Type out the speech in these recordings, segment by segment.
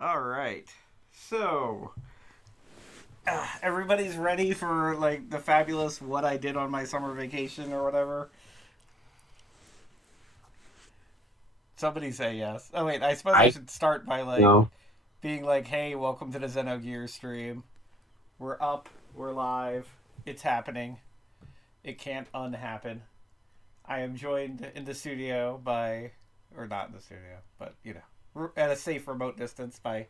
All right. So, everybody's ready for like the fabulous what I did on my summer vacation or whatever. Somebody say yes. Oh wait, I suppose I I should start by like No. being like, "Hey, welcome to the Xenogears stream. We're up. We're live. It's happening. It can't unhappen." I am joined in the studio by, or not in the studio, but at a safe remote distance by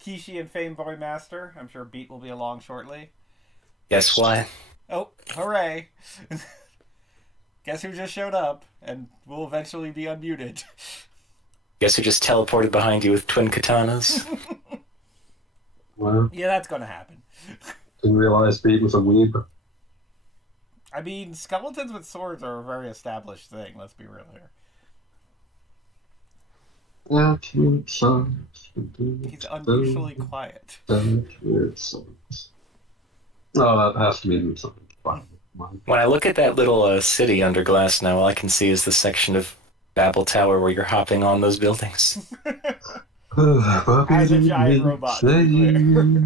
Kishi and Fame Boy Master. I'm sure Beat will be along shortly. guess what? Oh, hooray! Guess who just showed up and will eventually be unmuted. Guess who just teleported behind you with twin katanas? Well, Yeah, that's gonna happen. didn't realize Beat was a weeb. I mean, skeletons with swords are a very established thing, let's be real here. He's unusually quiet. Oh, that has to mean something fun. When I look at that little city under glass now, all I can see is the section of Babel Tower where you're hopping on those buildings. As a giant robot, to be clear.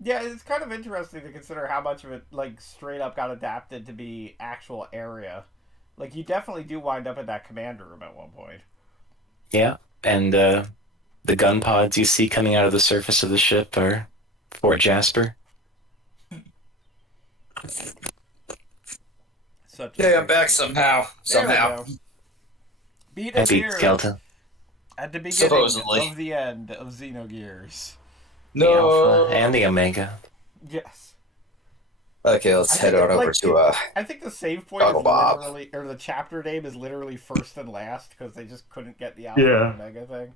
Yeah, it's kind of interesting to consider how much of it, like, straight up got adapted to be actual area. Like, you definitely do wind up in that command room at one point. Yeah, and the gun pods you see coming out of the surface of the ship are Fort Jasper. I'm back somehow. Somehow. Beat I us beat here Skeleton. at the beginning Supposedly. of the end of Xenogears. The No. Alpha and the Omega. Yes. Okay, let's head on over to I think the save point Uncle is Bob. literally, or the chapter name is literally first and last because they just couldn't get the Alpha Yeah. and Omega thing.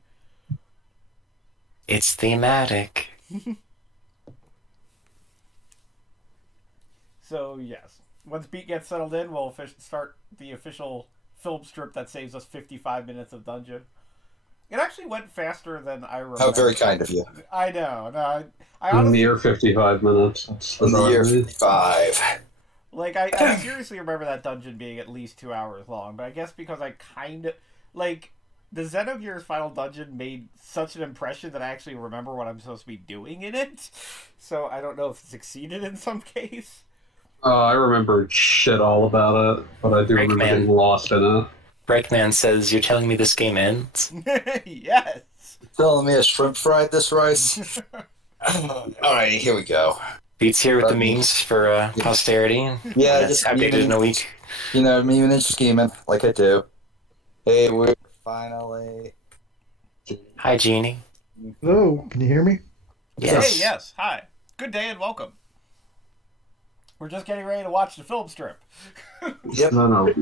It's thematic. So yes, once Beat gets settled in, we'll start the official film strip that saves us 55 minutes of dungeon. It actually went faster than I remember. How very kind of you. I know. No, I In the honestly, year 55 minutes. That's In the year what I mean. 55. like, I seriously remember that dungeon being at least 2 hours long. But I guess because I kind of like the Xenogears final dungeon made such an impression that I actually remember what I'm supposed to be doing in it. So I don't know if it succeeded in some case. I remember shit all about it, but I do remember Breakman. getting lost in it. Breakman says, "You're telling me this game ends?" Yes. Telling me a shrimp fried this rice? Alright, here we go. Beats here with the memes for posterity. Yeah, That's just updated in a week. You know, memeing and scheming, like I do. Hey, we're finally... Hi, Jeannie. Hello, can you hear me? Yes. Hey, yes. Hi. Good day and welcome. We're just getting ready to watch the film strip. Yep. No.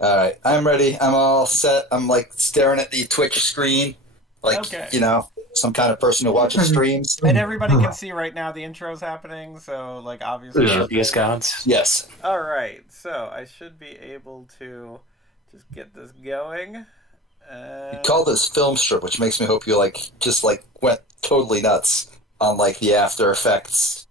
Alright, I'm ready. I'm all set. I'm like staring at the Twitch screen. Like, Okay. you know, some kind of person who watches streams. And everybody can see right now the intro's happening, so, like, obviously... Yeah. Should be as gods. Yes. Alright, so I should be able to just get this going. You call this film strip, which makes me hope you, like, just, like, went totally nuts on, like, the After Effects,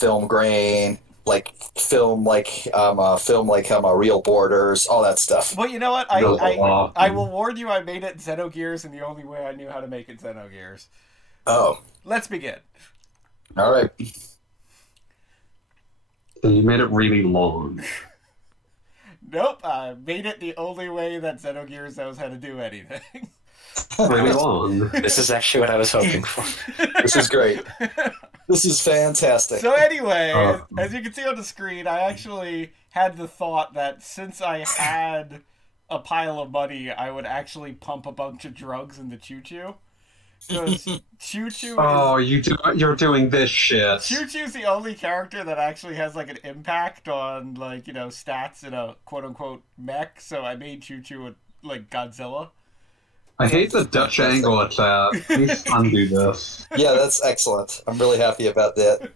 film grain, like, film real borders, all that stuff. Well, you know what? I will warn you, I made it Xenogears in the only way I knew how to make it Xenogears. Oh, Let's begin. alright. You made it really long. Nope, I made it the only way that Xenogears knows how to do anything. Really long. This is actually what I was hoping for. This is great. This is fantastic. So anyway, as you can see on the screen, I actually had the thought that since I had a pile of money, I would actually pump a bunch of drugs into Choo Choo. Because Choo Choo You're doing this shit. Choo Choo's the only character that actually has like an impact on like, you know, stats in a quote unquote mech, so I made Choo Choo with like Godzilla. I hate the Dutch angle at that. Please undo this. Yeah, that's excellent. I'm really happy about that.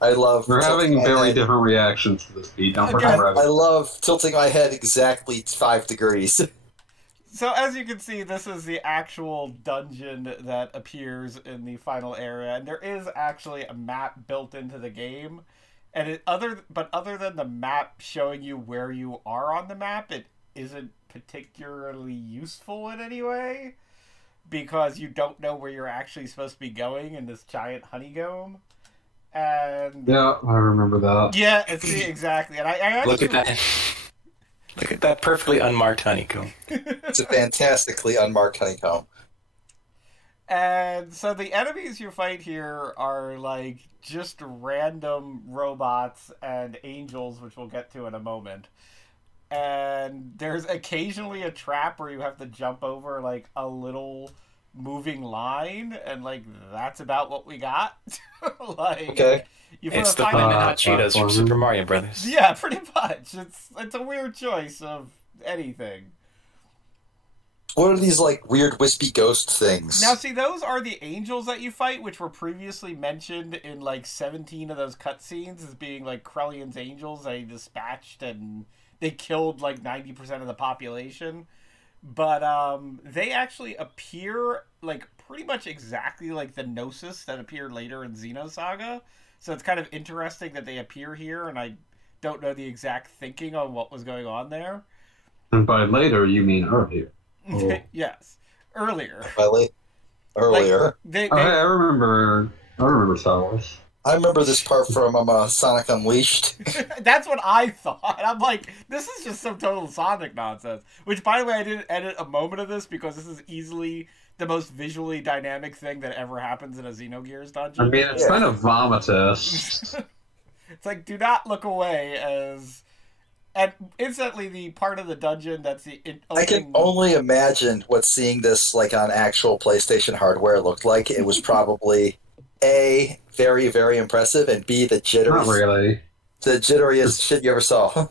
I love... We're having tilting my very head. different reactions to this beat. Don't Okay. forget I love tilting my head exactly 5 degrees. So as you can see, this is the actual dungeon that appears in the final area, and there is actually a map built into the game. And other than the map showing you where you are on the map, it isn't particularly useful in any way. because you don't know where you're actually supposed to be going in this giant honeycomb. And Yeah, I remember that. yeah, see, exactly. And I actually Look at that. Look at that perfectly unmarked honeycomb. It's a fantastically unmarked honeycomb. And so the enemies you fight here are like just random robots and angels, which we'll get to in a moment. And there's occasionally a trap where you have to jump over like a little moving line, and like that's about what we got. Like, Okay. It's the Flamin' Hot Cheetos from Super Mario Brothers. Yeah, pretty much. It's a weird choice of anything. What are these like weird wispy ghost things? Now, see, those are the angels that you fight, which were previously mentioned in like 17 of those cutscenes as being like Krellion's angels they dispatched, and they killed like 90% of the population. But they actually appear like pretty much exactly like the Gnosis that appeared later in Xenosaga. So it's kind of interesting that they appear here, and I don't know the exact thinking on what was going on there. And by later, you mean earlier. Oh. Yes, earlier. Earlier. Like, I remember Star Wars. I remember this part from Sonic Unleashed. That's what I thought. I'm like, this is just some total Sonic nonsense. Which, by the way, I didn't edit a moment of this because this is easily the most visually dynamic thing that ever happens in a Xenogears dungeon. I mean, it's kind of vomitous. It's like, do not look away as... And instantly, the part of the dungeon that's the... I can only imagine what seeing this like on actual PlayStation hardware looked like. It was probably A, very, very impressive, and B, the jittery. Not really. The jitteriest shit you ever saw.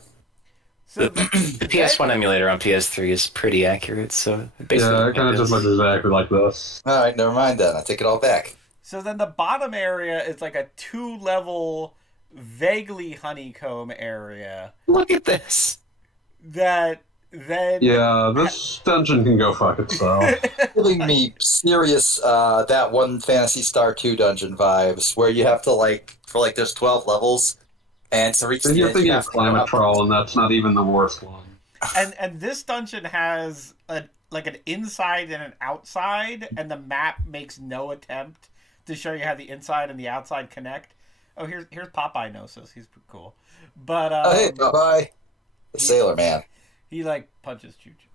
So The PS1 emulator on PS3 is pretty accurate, so basically... Yeah, it kind of just looks exactly like this. Alright, never mind then. I take it all back. So then the bottom area is like a 2-level, vaguely honeycomb area. Look at this! That then... Yeah, this dungeon can go fuck itself. Giving me serious, that one Phantasy Star 2 dungeon vibes, where you have to, like, for like, there's 12 levels, and to reach the You're end, thinking you of have to go Climate up. Troll, and that's not even the worst one. And this dungeon has like an inside and an outside, and the map makes no attempt to show you how the inside and the outside connect. Oh, here's Popeye Gnosis. He's pretty cool. But Hey, bye-bye. The Sailor Man. he like punches Choo Choo.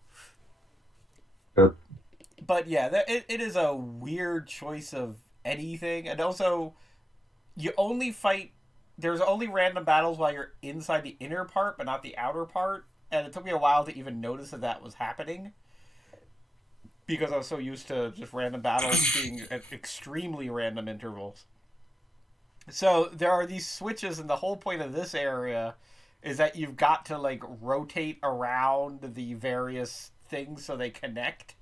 Good. But yeah, it is a weird choice of anything, and also you only fight. There's only random battles while you're inside the inner part, but not the outer part. And it took me a while to even notice that was happening, because I was so used to just random battles being at extremely random intervals. So there are these switches, and the whole point of this area is that you've got to like rotate around the various things so they connect.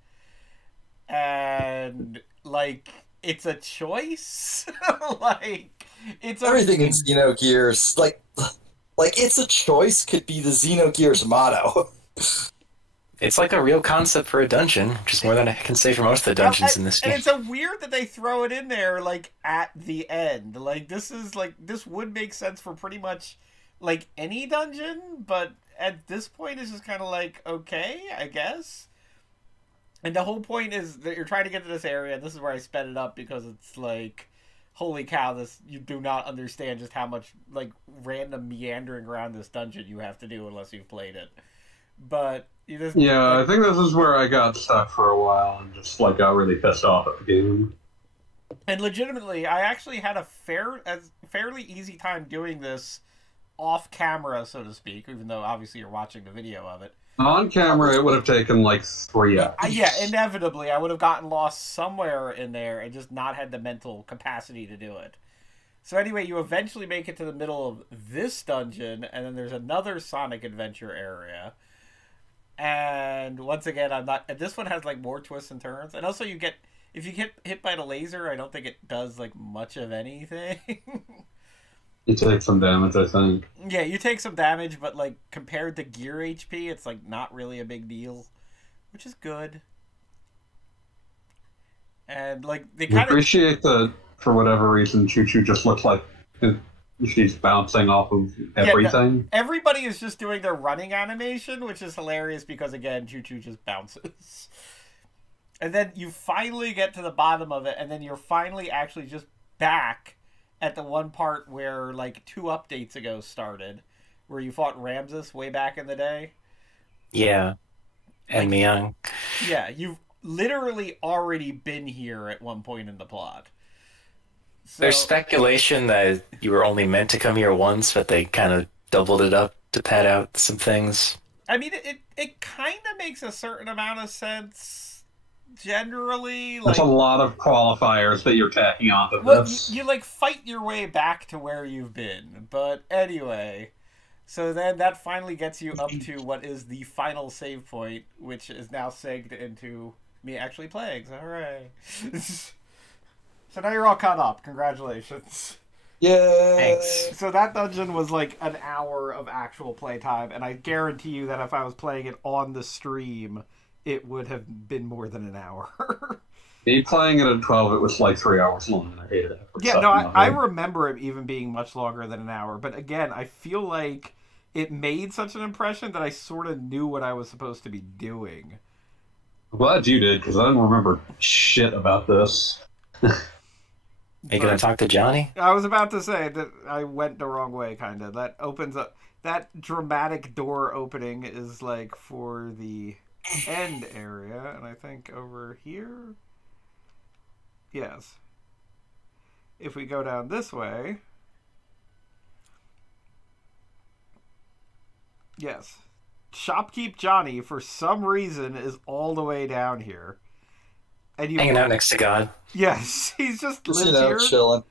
And like it's a choice. Like it's Everything in Xenogears, like it's a choice could be the Xenogears motto. It's like a real concept for a dungeon, which is more than I can say for most of the dungeons in this game. And it's a weird that they throw it in there like at the end. Like this would make sense for pretty much like any dungeon, but at this point it's just kind of like, okay, I guess. And the whole point is that you're trying to get to this area. This is where I sped it up because it's like, holy cow, you do not understand just how much like random meandering around this dungeon you have to do unless you've played it. But Yeah, I think this is where I got stuck for a while and just like got really pissed off at the game. And legitimately, I actually had a fairly easy time doing this off camera, so to speak, even though obviously you're watching the video of it. On camera, it would have taken like 3 hours. Yeah, inevitably, I would have gotten lost somewhere in there and just not had the mental capacity to do it. So anyway, you eventually make it to the middle of this dungeon, and then there's another Sonic Adventure area. And once again, this one has like more twists and turns. And also if you get hit by the laser, I don't think it does like much of anything. You take some damage, I think. Yeah, you take some damage, but like compared to gear HP, it's like not really a big deal, which is good. And like they kind of appreciate that for whatever reason, Choo Choo just looks like she's bouncing off of everything. Yeah, everybody is just doing their running animation, which is hilarious because again, Choo Choo just bounces. And then you finally get to the bottom of it, and then you're finally actually just back at the one part where, like, 2 updates ago started, where you fought Ramses way back in the day. Yeah. And Myung. Yeah, you've literally already been here at one point in the plot. So, There's speculation that you were only meant to come here once, but they kind of doubled it up to pad out some things. I mean, it kind of makes a certain amount of sense. Generally, That's like, a lot of qualifiers that you're tacking onto well, this. you like fight your way back to where you've been. But anyway, so then that finally gets you up to what is the final save point, which is now segged into me actually playing. So hooray! So now you're all caught up. Congratulations. Yay! Thanks. So that dungeon was like an hour of actual playtime, and I guarantee you that if I was playing it on the stream, it would have been more than an hour. Me playing it at 12, it was like 3 hours long, and I hated it. Yeah, no, I remember it even being much longer than an hour. But again, I feel like it made such an impression that I sort of knew what I was supposed to be doing. I'm glad you did, because I didn't remember shit about this. Are you going to talk to Johnny? I was about to say that I went the wrong way, kind of. That opens up... That dramatic door opening is, like, for the end area, and I think over here... Yes. If we go down this way... Yes. Shopkeep Johnny, for some reason, is all the way down here. And Hanging out next to God. Yes, he's just lives You know, here. chilling.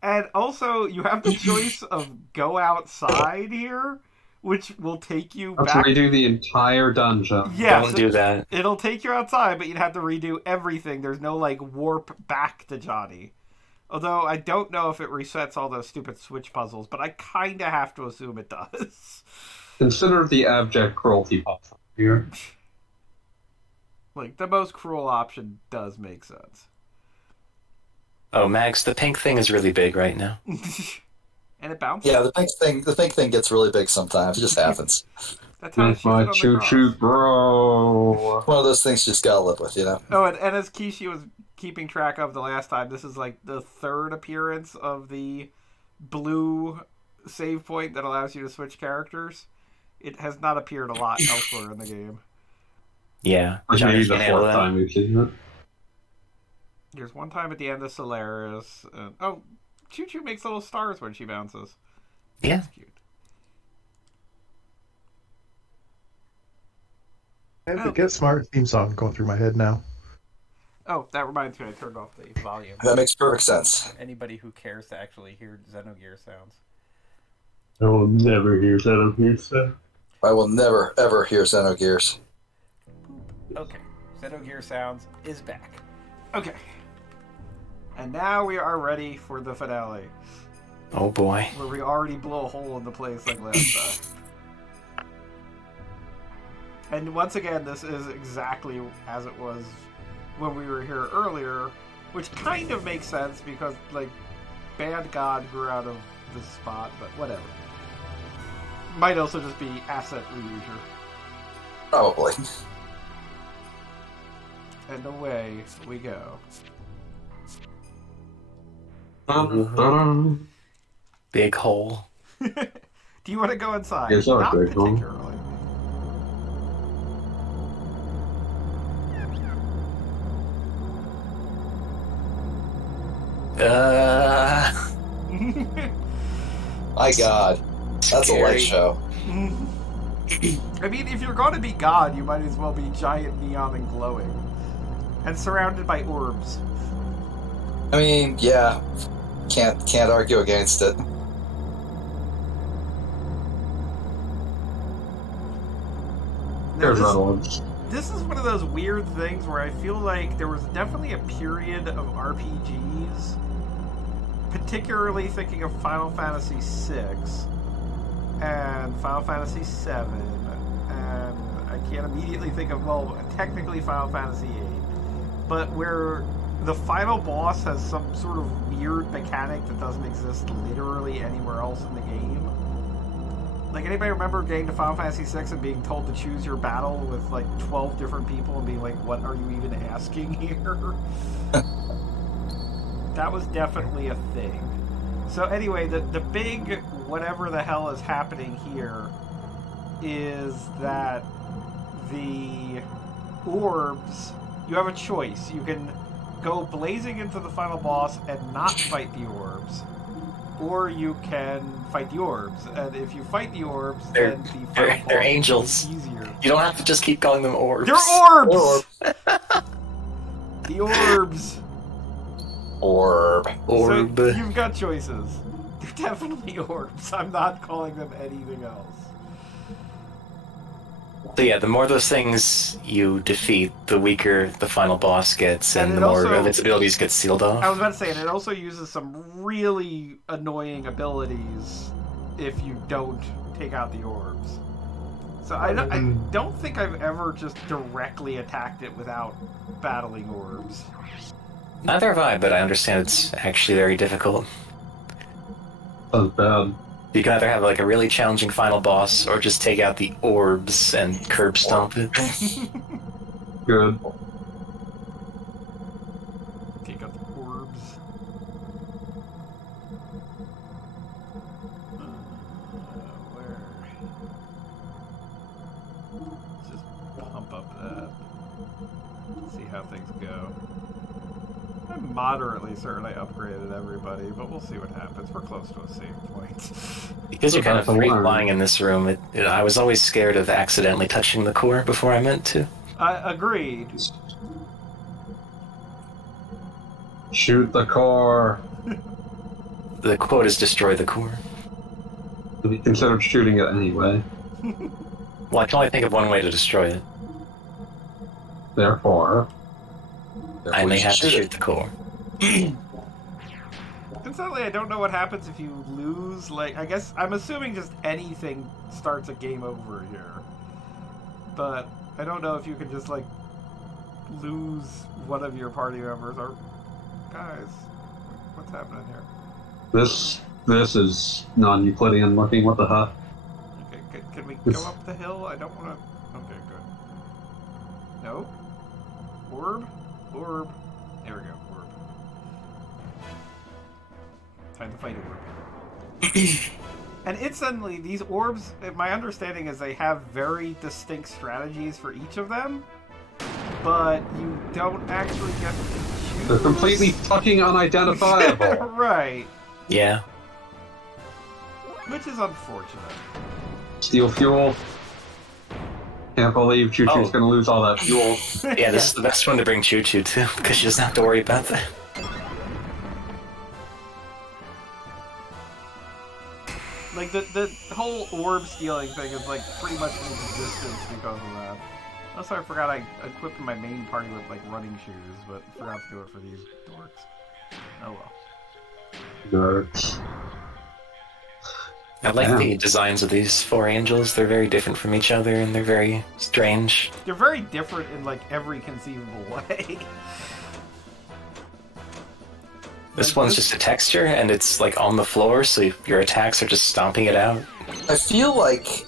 And also, you have the choice of go outside here, which will take you Let's back. redo the entire dungeon. Yeah, Don't do that. It'll take you outside, but you'd have to redo everything. There's no, like, warp back to Johnny. Although, I don't know if it resets all those stupid switch puzzles, but I kind of have to assume it does. Consider the abject cruelty possible here. Like, the most cruel option does make sense. Oh, Max, the pink thing is really big right now. And it bounces. Yeah, the pink thing gets really big sometimes. It just happens. That's how That's my choo-choo bro. One of those things you just gotta live with, you know? Oh, and as Kishi was keeping track of the last time, this is like the 3rd appearance of the blue save point that allows you to switch characters. It has not appeared a lot elsewhere in the game. Yeah. Maybe Johnny the can handle 4th that. time we've seen it. There's one time at the end of Solaris. Oh, Choo Choo makes little stars when she bounces. Yeah. That's cute. I have the Get Smart theme song going through my head now. Oh, that reminds me, I turned off the volume. That makes perfect sense. Anybody who cares to actually hear Xenogears sounds. I will never hear Xenogears sound. I will never, ever hear Xenogears. Okay, Xenogears sounds is back. Okay. And now we are ready for the finale, Oh, boy. where we already blow a hole in the place like last time. And once again, this is exactly as it was when we were here earlier, which kind of makes sense because, like, Band God grew out of this spot, but whatever. Might also just be asset reusure. Probably. And away we go. Big hole. Do you want to go inside? Yes, I'll Not take one. particularly. My God. That's a Scary. light show. I mean, if you're going to be God, you might as well be giant, neon, and glowing. And surrounded by orbs. I mean, yeah. Can't argue against it. Now, There's other ones. this is one of those weird things where I feel like there was definitely a period of RPGs, particularly thinking of Final Fantasy VI and Final Fantasy VII, and I can't immediately think of, well, technically Final Fantasy VIII, but where the final boss has some sort of weird mechanic that doesn't exist literally anywhere else in the game. Like, anybody remember getting to Final Fantasy VI and being told to choose your battle with, like, 12 different people and being like, what are you even asking here? That was definitely a thing. So anyway, the big whatever the hell is happening here is that the orbs, you have a choice. You can go blazing into the final boss and not fight the orbs, or you can fight the orbs. And if you fight the orbs, then the final boss they're angels. is easier. You don't have to just keep calling them orbs. They're orbs! The orbs! Orb. So you've got choices. They're definitely orbs. I'm not calling them anything else. So yeah, the more those things you defeat, the weaker the final boss gets, and the more also, of its abilities get sealed off. I was about to say, and it also uses some really annoying abilities if you don't take out the orbs. So I don't think I've ever just directly attacked it without battling orbs. Neither have I, but I understand it's actually very difficult. That's bad. You can either have like a really challenging final boss, or just take out the orbs and curb stomp it. Good. Take out the orbs. Where? Just pump up that. See how things go. I'm moderately certain I upgraded everybody, but we'll see what happens. We're close to a save point. Because you're kind of free flying in this room, I was always scared of accidentally touching the core before I meant to. Agreed. Shoot the core. The quote is destroy the core. Have you considered shooting it anyway? Well, I can only think of one way to destroy it. Therefore, I may have to shoot the core. Incidentally, I don't know what happens if you lose. Like, I guess I'm assuming just anything starts a game over here. But I don't know if you can just like lose one of your party members or guys. What's happening here? this is non-Euclidean looking. What the heck? Okay, can we go up the hill? I don't want to. Okay, good. No. Orb. There we go. Orb. Time to fight orb. And instantly, these orbs, my understanding is they have very distinct strategies for each of them, but you don't actually get to choose. They're completely fucking unidentifiable. Right. Yeah. Which is unfortunate. Steal fuel. Can't believe Choo Choo's gonna lose all that fuel. Yeah, this is the best one to bring Choo Choo to, because she doesn't have to worry about that. Like, the whole orb stealing thing is, like, pretty much in existence because of that. Also, I forgot I equipped my main party with, like, running shoes, but forgot to do it for these dorks. Oh well. Nerds. I like the designs of these four angels. They're very different from each other, and they're very strange. They're very different in, like, every conceivable way. This one's just a texture, and it's like on the floor, so your attacks are just stomping it out. I feel like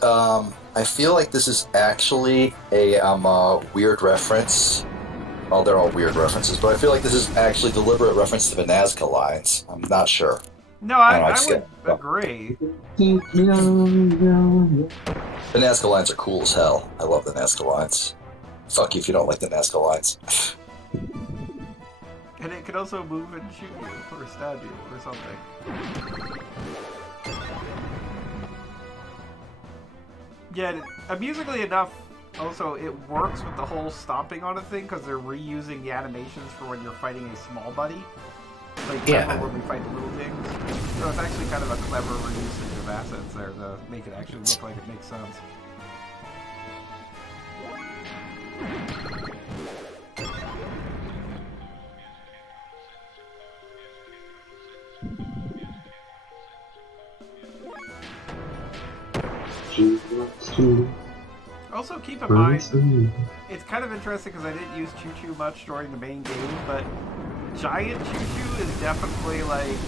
this is actually a weird reference. Well, they're all weird references, but I feel like this is actually deliberate reference to the Nazca lines. I'm not sure. No, I would agree. The Nazca lines are cool as hell. I love the Nazca lines. Fuck you if you don't like the Nazca lines. And it can also move and shoot you, or stab you, or something. Yeah, amusingly enough, also, it works with the whole stomping on a thing, because they're reusing the animations for when you're fighting a small buddy. Like, when we fight the little things. So it's actually kind of a clever reusage of assets there to make it actually look like it makes sense. Also, keep in mind, it's kind of interesting because I didn't use Choo Choo much during the main game, but Giant Choo Choo is definitely like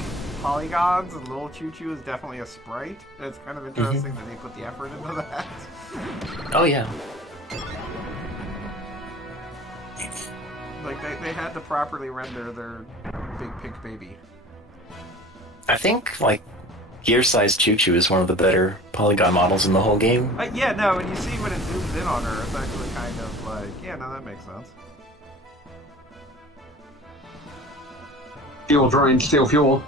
polygons, and little Choo Choo is definitely a sprite. It's kind of interesting that they put the effort into that. Oh yeah. Like, they had to properly render their big pink baby. I think, like, gear-sized Choo Choo is one of the better polygon models in the whole game. Yeah, no, and you see when it zooms in on her, it's actually kind of like, yeah, no, that makes sense. Fuel drain, steal fuel.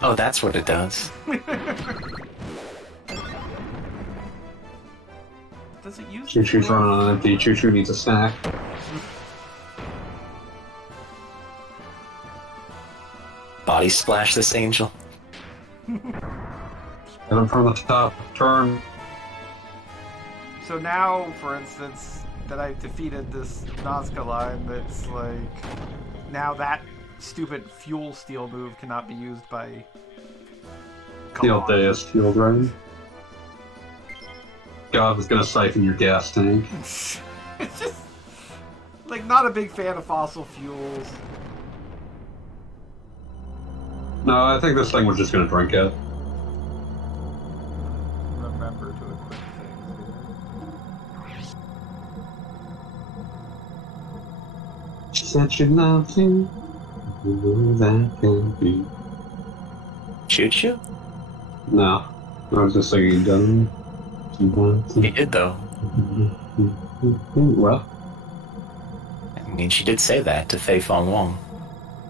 Oh, that's what it does. Does it use Choo Choo's running on empty. Choo Choo needs a snack. Body splash this angel. Hit him from the top. Turn. So now, for instance, that I've defeated this Nazca line, that's like, now that stupid fuel steal move cannot be used by Steel Deus, fuel drain. God was gonna siphon your gas tank. It's just, like, not a big fan of fossil fuels. No, I think this thing was just gonna drink it. Remember to equip things here. She said she loves you. You know that can be. Choo Choo? No. I was just singing done. He did, though. Well, I mean, she did say that to Fei Fong Wong.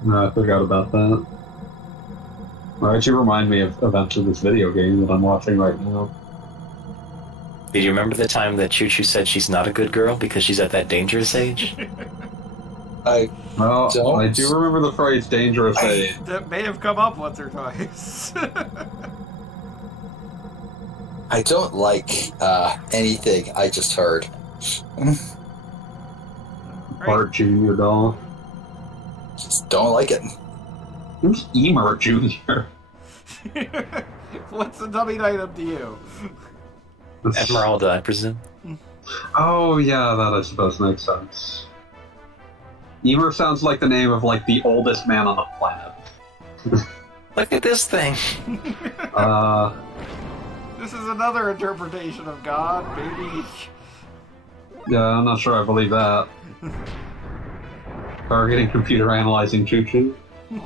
no, I forgot about that. Why don't you remind me of events of this video game that I'm watching right now? Did you remember the time that Choo Choo said she's not a good girl because she's at that dangerous age? Well, Don't. I do remember the phrase dangerous age. That may have come up once or twice. I don't like anything I just heard. Bart Jr. doll. Just don't like it. Who's Emer Jr.? What's the dummy item to you? Esmeralda, I presume. Oh, yeah, that I suppose makes sense. Emer sounds like the name of, like, the oldest man on the planet. Look at this thing. This is another interpretation of God, baby. Yeah, I'm not sure I believe that. Targeting computer analyzing Choo Choo. The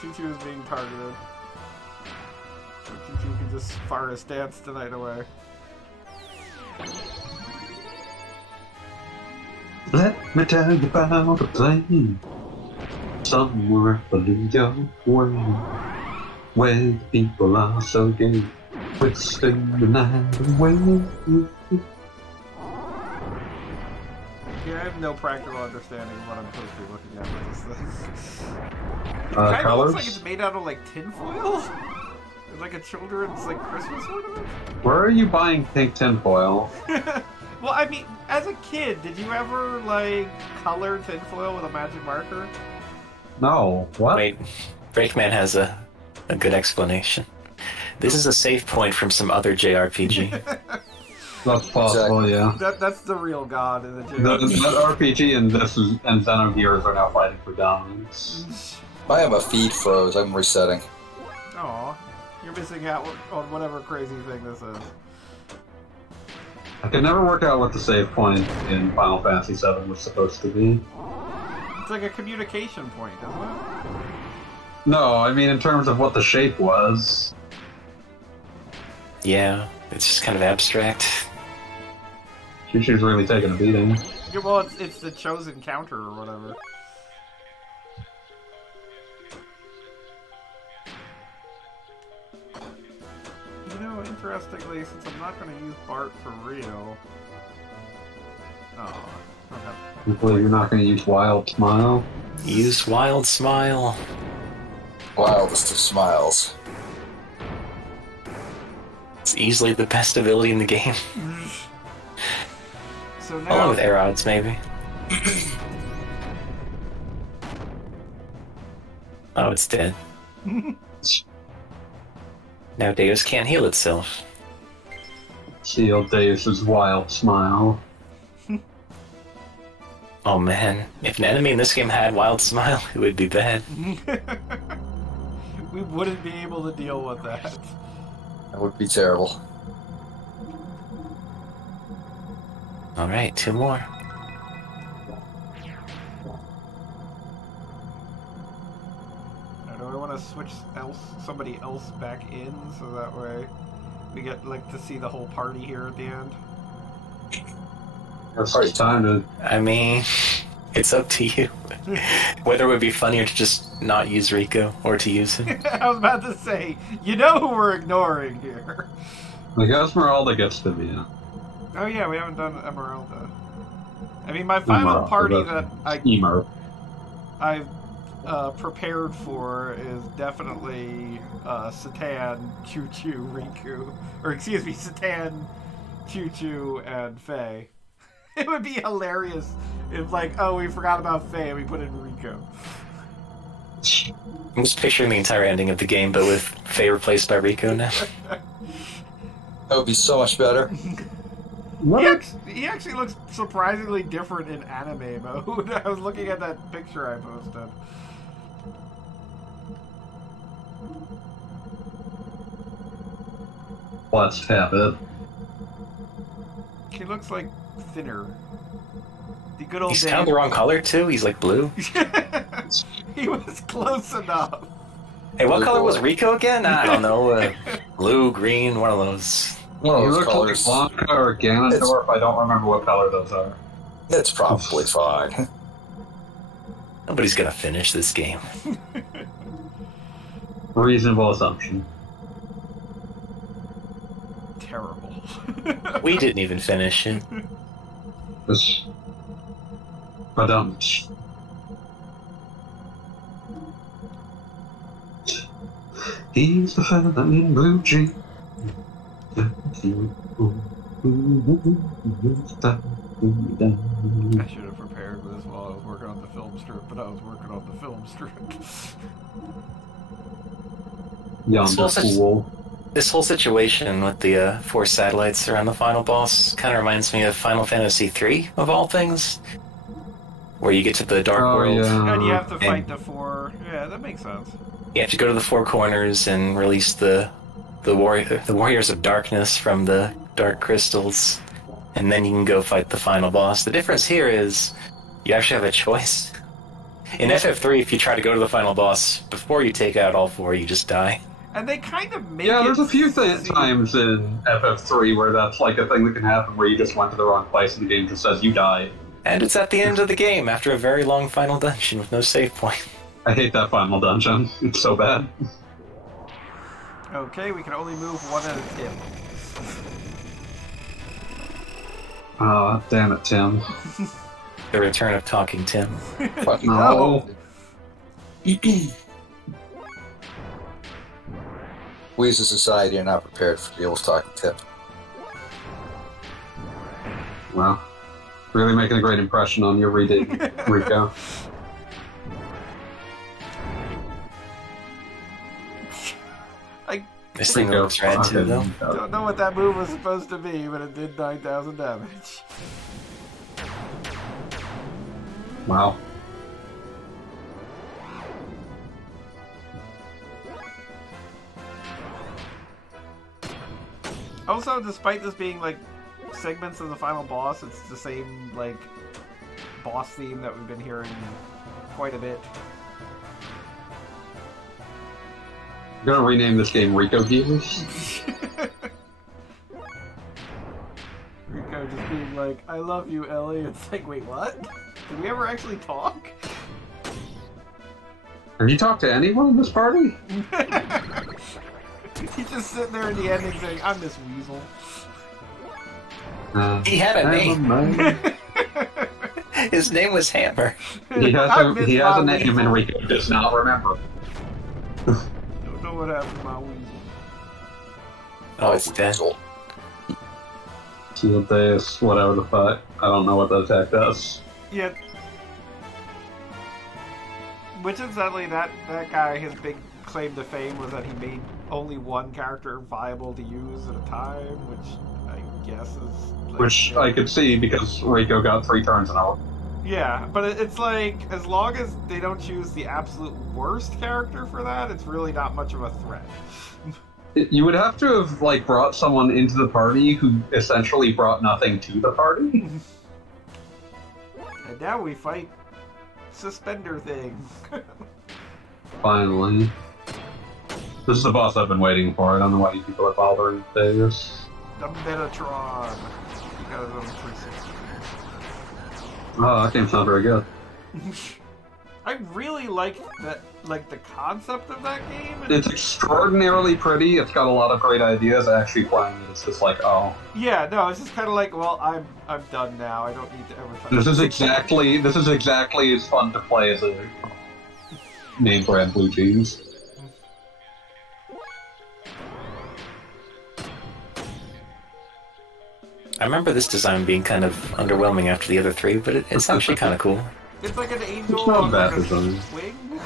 Choo Choo is being targeted. So Choo Choo can just fire his dance tonight away. Let me tell you about a plane somewhere below your way, where the people are so gay, twisting the night away. Yeah, I have no practical understanding of what I'm supposed to be looking at with this thing. It Colors? looks like it's made out of, like, tinfoil? It's like a children's, like, Christmas ornament? Where are you buying pink tinfoil? Well, I mean, as a kid, did you ever, like, color tinfoil with a magic marker? No. What? Wait, Breakman has a good explanation. This is a save point from some other JRPG. That's possible, yeah. That's the real god in the That JRPG. RPG and Xenogears are now fighting for dominance. I have a feed froze. I'm resetting. Aw, you're missing out on whatever crazy thing this is. I could never work out what the save point in Final Fantasy VII was supposed to be. It's like a communication point, isn't it? No, I mean in terms of what the shape was. Yeah, it's just kind of abstract. Choo Choo's really taking a beating. Yeah, well, it's the chosen counter or whatever. You know, interestingly, since I'm not going to use Bart for real... Oh, okay. Hopefully you're not going to use Wild Smile. Use Wild Smile. Wildest of smiles. It's easily the best ability in the game. So Along now... with air odds, maybe. Oh, it's dead. Now Deus can't heal itself. Seal Deus's Wild Smile. Oh man, if an enemy in this game had Wild Smile, it would be bad. We wouldn't be able to deal with that. That would be terrible. Alright, 2 more. Do I want to switch somebody else back in so that way we get to see the whole party here at the end? It's time to. I mean, it's up to you. Whether it would be funnier to just not use Rico or to use him. I was about to say, you know who we're ignoring here. Like Esmeralda gets to be in. Oh yeah, we haven't done Emeralda. I mean, my final party that I've prepared for is definitely Satan, Choo-Choo, Riku. Or excuse me, Satan, Choo-Choo, and Faye. It would be hilarious if, oh, we forgot about Faye and we put in Rico. I'm just picturing the entire ending of the game, but with Faye replaced by Rico now. That would be so much better. He actually looks surprisingly different in anime mode. I was looking at that picture I posted. Let's have it. He looks thinner. The good old He's days. kind of the wrong color, too. He's blue. He was close enough. Hey, what color was Rico again? I don't know. Blue, green, one of those. One You of those look colors. like Blanca or Ganondorf. I don't remember what color those are. It's probably fine. Nobody's gonna finish this game. Reasonable assumption. Terrible. We didn't even finish it. This. But he's the fella in blue jeans. I should have prepared for this while I was working on the film strip, but I was working on the film strip. Yonder fool. This whole situation with the 4 satellites around the final boss kind of reminds me of Final Fantasy III, of all things. Where you get to the Dark World. And you have to fight the 4... Yeah, that makes sense. You have to go to the 4 corners and release the Warriors of Darkness from the Dark Crystals. And then you can go fight the final boss. The difference here is you actually have a choice. In FF3, if you try to go to the final boss before you take out all 4, you just die. And they kind of make there's a few times in FF3 where that's a thing that can happen where you just went to the wrong place and the game just says you died. And it's at the end of the game, after a very long final dungeon with no save point. I hate that final dungeon. It's so bad. Okay, we can only move one at a time. Oh, damn it, Tim. The return of Talking Tim. Fucking No. We as a society are not prepared to deal with talking tip. Well, really making a great impression on your reading, Rico. This thing looks rad too, though. Don't know what that move was supposed to be, but it did 9,000 damage. Wow. Also, despite this being segments of the final boss, it's the same boss theme that we've been hearing quite a bit. I'm gonna rename this game Rico Gears. Rico just being I love you, Ellie. It's wait, what? Did we ever actually talk? Have you talked to anyone in this party? He's just sitting there in the ending saying, I miss Weasel. He had a name. His name was Hammer. He has a name and Rico does not remember. Don't know what happened to my Weasel. Oh, it's dead. Shield this, whatever the fuck. I don't know what that attack does. Yeah. Which incidentally, that guy, his big claim to fame was that he made only one character viable to use at a time, which I guess is... Which I could see because Rico got 3 turns an hour. Yeah, but it's like, as long as they don't choose the absolute worst character for that, it's really not much of a threat. You would have to have, like, brought someone into the party who essentially brought nothing to the party. And now we fight Suspender Thing. Finally. This is the boss I've been waiting for. I don't know why you people are bothering with this. The Metatron. Because I'm 360. Oh, that game's not very good. I really like that, like the concept of that game. And It's extraordinarily pretty. It's got a lot of great ideas. Actually, playing it, it's just like, oh, yeah, no, it's just kind of like, well, I'm done now. I don't need to ever touch this is exactly as fun to play as a name brand blue jeans. I remember this design being kind of underwhelming after the other three, but it's actually kind of cool. It's like an angel It's not on bad like a design. wing.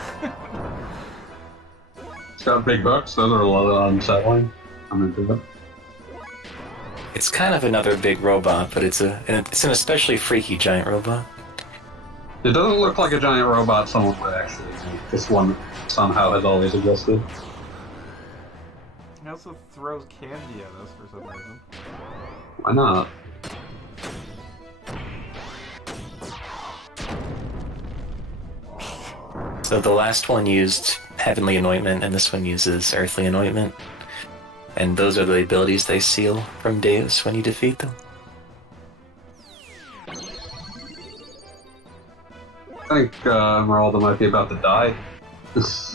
It's got big bucks. Those are a lot unsettling. I'm into it. It's kind of another big robot, but it's an especially freaky giant robot. It doesn't look like a giant robot someone would actually make. This one somehow has always existed. He also throws candy at us for some reason. Why not? So the last one used Heavenly Anointment, and this one uses Earthly Anointment. And those are the abilities they seal from Deus when you defeat them. I think Meralda might be about to die.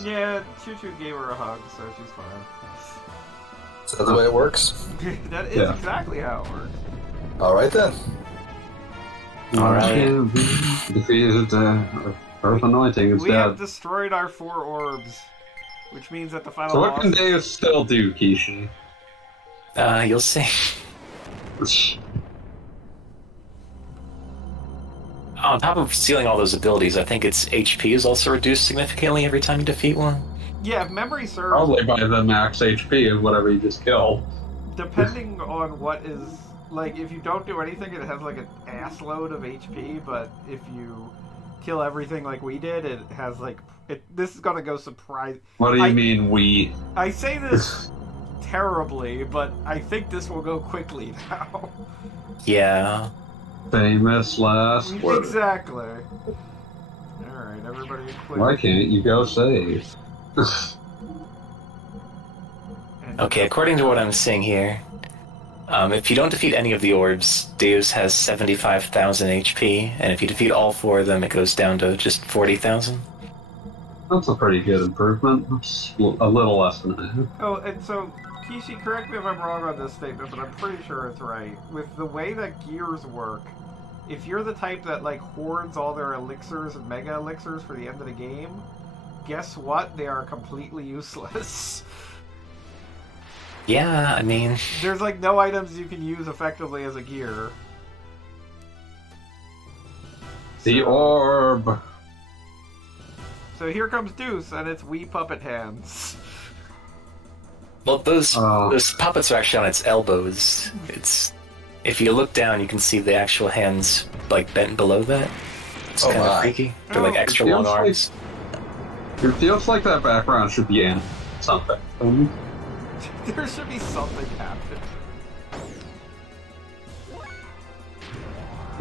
Yeah, Choo-Choo gave her a hug, so she's fine. Is that the way it works? That is exactly how it works. Alright then. Alright. Defeated Earth Anointing is We dead. have destroyed our 4 orbs, which means that the final So what boss... can Deus still do, Kishi? You'll see. On top of sealing all those abilities, I think its HP is also reduced significantly every time you defeat one. Yeah, if memory serves, Probably by the max HP of whatever you just killed. depending on what is... Like, if you don't do anything, it has like an ass load of HP, but if you kill everything like we did, it has like... This is gonna go surprise... What do you mean, we? I say this terribly, but I think this will go quickly now. Yeah. Famous last word. Exactly. Alright, everybody quit. Why can't you go save? Okay, according to what I'm seeing here, if you don't defeat any of the orbs, Deus has 75,000 HP, and if you defeat all 4 of them, it goes down to just 40,000. That's a pretty good improvement. That's a little less than half. Oh, and so, Kishi, correct me if I'm wrong on this statement, but I'm pretty sure it's right. With the way that gears work, if you're the type that, like, hoards all their elixirs and mega elixirs for the end of the game, guess what? They are completely useless. Yeah, I mean... There's, like, no items you can use effectively as a gear. The orb! So here comes Deuce, and it's Wee Puppet Hands. Well, those puppets are actually on its elbows. If you look down, you can see the actual hands, like, bent below that. It's kind of freaky. They're, like, extra long arms. It feels like that background should be in something. There should be something happen.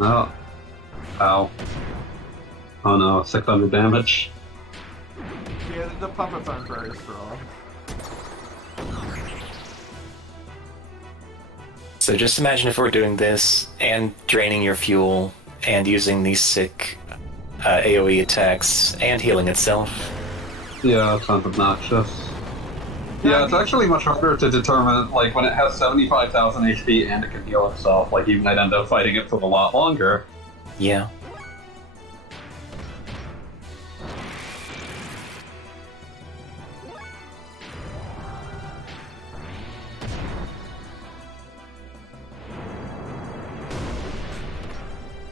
Oh. Ow. Oh no, 600 damage. Yeah, the puppets aren't very strong. So just imagine if we're doing this, and draining your fuel, and using these sick AoE attacks, and healing itself. Yeah, that sounds obnoxious. Yeah, it's actually much harder to determine, like, when it has 75,000 HP and it can heal itself, like, you might end up fighting it for a lot longer. Yeah.